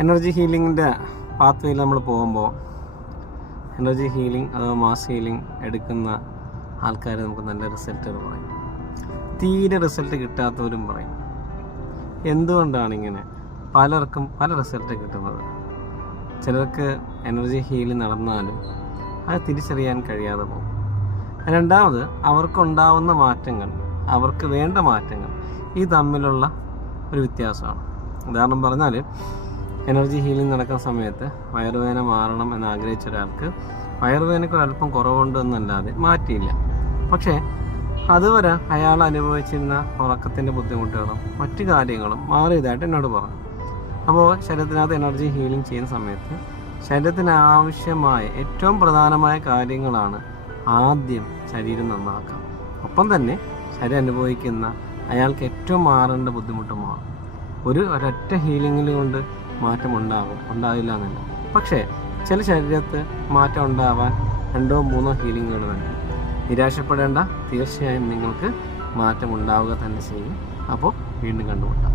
Energy ഹീലിങ്ങിൻ്റെ പാത്വേയിൽ നമ്മൾ പോകുമ്പോൾ energy healing അഥവാ മാസ് ഹീലിംഗ് എടുക്കുന്ന ആൾക്കാർ നമുക്ക് നല്ല റിസൾട്ടുകൾ പറയും. തീരെ റിസൾട്ട് കിട്ടാത്തവരും പറയും. എന്തുകൊണ്ടാണ് ഇങ്ങനെ? പലർക്കും പല റിസൾട്ട് കിട്ടുന്നത്. ചിലർക്ക് എനർജി ഹീലിംഗ് നടന്നാലും അത് തിരിച്ചറിയാൻ കഴിയാതെ പോകും. രണ്ടാമത്, അവർക്കുണ്ടാവുന്ന മാറ്റങ്ങൾ, അവർക്ക് വേണ്ട മാറ്റങ്ങൾ, ഈ തമ്മിലുള്ള ഒരു വ്യത്യാസമാണ്. ഉദാഹരണം പറഞ്ഞാൽ, എനർജി ഹീലിംഗ് നടക്കുന്ന സമയത്ത് വയറുവേദന മാറണം എന്ന് ആഗ്രഹിച്ച ഒരാൾക്ക് വയറുവേദനയ്ക്ക് ഒരല്പം കുറവുണ്ട് എന്നല്ലാതെ മാറ്റിയില്ല. പക്ഷേ അതുവരെ അയാൾ അനുഭവിച്ചിരുന്ന ഉറക്കത്തിൻ്റെ ബുദ്ധിമുട്ടുകളും മറ്റു കാര്യങ്ങളും മാറിയതായിട്ട് എന്നോട് പറഞ്ഞു. അപ്പോൾ ശരീരത്തിനകത്ത് എനർജി ഹീലിംഗ് ചെയ്യുന്ന സമയത്ത് ശരീരത്തിന് ആവശ്യമായ ഏറ്റവും പ്രധാനമായ കാര്യങ്ങളാണ് ആദ്യം ശരീരം നന്നാക്കാം. ഒപ്പം തന്നെ ശരീരം അനുഭവിക്കുന്ന അയാൾക്ക് ഏറ്റവും മാറേണ്ട ബുദ്ധിമുട്ട് മാറും. ഒരൊറ്റ ഹീലിംഗിൽ കൊണ്ട് മാറ്റം ഉണ്ടാവില്ല എന്നല്ല. പക്ഷേ ചില ശരീരത്ത് മാറ്റം ഉണ്ടാവാൻ 2-3 ഹീലിങ്ങുകൾ വേണം. നിരാശപ്പെടേണ്ട, തീർച്ചയായും നിങ്ങൾക്ക് മാറ്റം ഉണ്ടാവുക തന്നെ ചെയ്യും. അപ്പോൾ വീണ്ടും കണ്ടുമുട്ടാം.